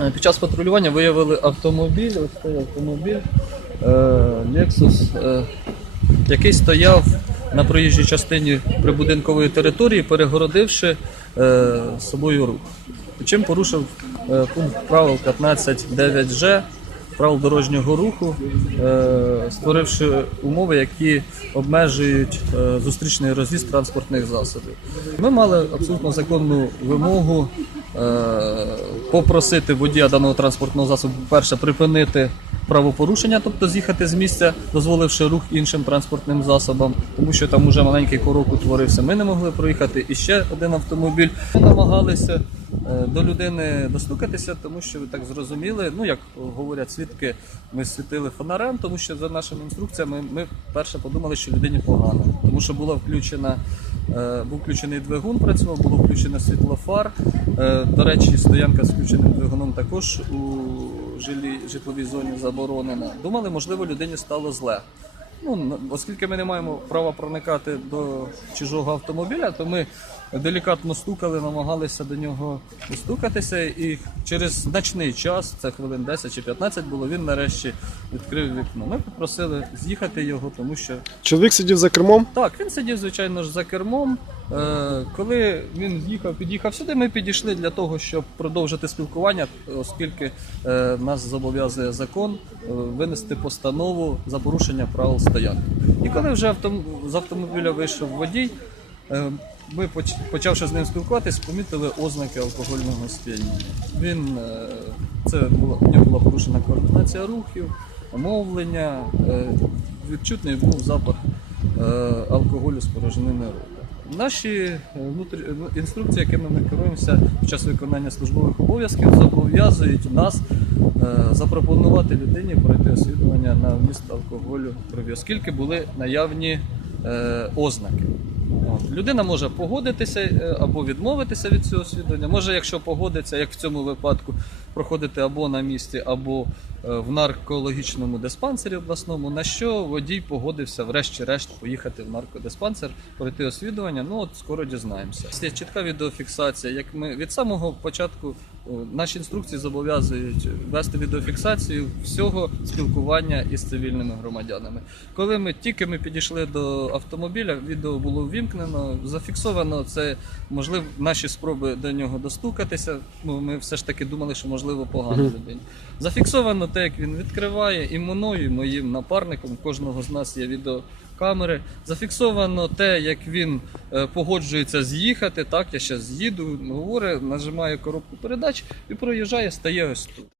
Е, Під час патрулювання виявили автомобіль, ось цей автомобіль е, Lexus, е, який стояв на проїжджій частині прибудинкової території, перегородивши собою рух. Чим порушив пункт правил 15.9G правил дорожнього руху, створивши умови, які обмежують зустрічний роз'їзд транспортних засобів. Ми мали абсолютно законну вимогу попросити водія даного транспортного засобу, перше, припинити правопорушення, тобто з'їхати з місця, дозволивши рух іншим транспортним засобам, тому що там уже маленький корок утворився. Ми не могли проїхати. І ще один автомобіль. Ми намагалися е, до людини достукатися, тому що ви так зрозуміли. Ну як говорять свідки, ми світили фонарем, тому що за нашими інструкціями ми перше подумали, що людині погано, тому що була включена. Е, Був включений двигун, працював, було включено світло фар. Е, До речі, стоянка з включеним двигуном також у житловій зоні заборонена. Думали, можливо, людині стало зле. Ну, оскільки ми не маємо права проникати до чужого автомобіля, то ми делікатно стукали, намагалися до нього достукатися, і через значний час, це хвилин 10 чи 15 було, він нарешті відкрив вікно. Ми попросили з'їхати його, тому що Чоловік сидів за кермом. так, він сидів, звичайно ж, за кермом. Е, Коли він з'їхав, під'їхав сюди, ми підійшли для того, щоб продовжити спілкування, оскільки е, нас зобов'язує закон е, винести постанову за порушення правил стоянки. І коли вже з автомобіля вийшов водій, ми, почавши з ним спілкуватись, помітили ознаки алкогольного сп'яніння. Він це було в нього була порушена координація рухів, мовлення, відчутний був запах алкоголю з порожнини рота. Наші е, внутрі... ну, інструкції, якими ми керуємося під час виконання службових обов'язків, зобов'язують нас е, запропонувати людині пройти освідування на вміст алкоголю крові, оскільки були наявні е, ознаки. Людина може погодитися е, або відмовитися від цього освідування. Може, якщо погодиться, як в цьому випадку, проходити або на місці, або е, в наркологічному диспансері обласному, на що водій погодився, врешті-решт, поїхати в наркодиспансер, пройти освідування. Ну от скоро дізнаємося. Є чітка відеофіксація. Як ми від самого початку наші інструкції зобов'язують вести відеофіксацію всього спілкування із цивільними громадянами. Коли ми тільки ми підійшли до автомобіля, відео було ввімкнено, зафіксовано це можливо наші спроби до нього достукатися. Ну ми все ж таки думали, що можливо погано людині. Зафіксовано те, як він відкриває, і мною, і моїм напарником. у Кожного з нас є відеокамери. Зафіксовано те, як він е, погоджується з'їхати. Так, я ще з'їду, говорить, нажимає коробку передач і проїжджає, стає ось тут.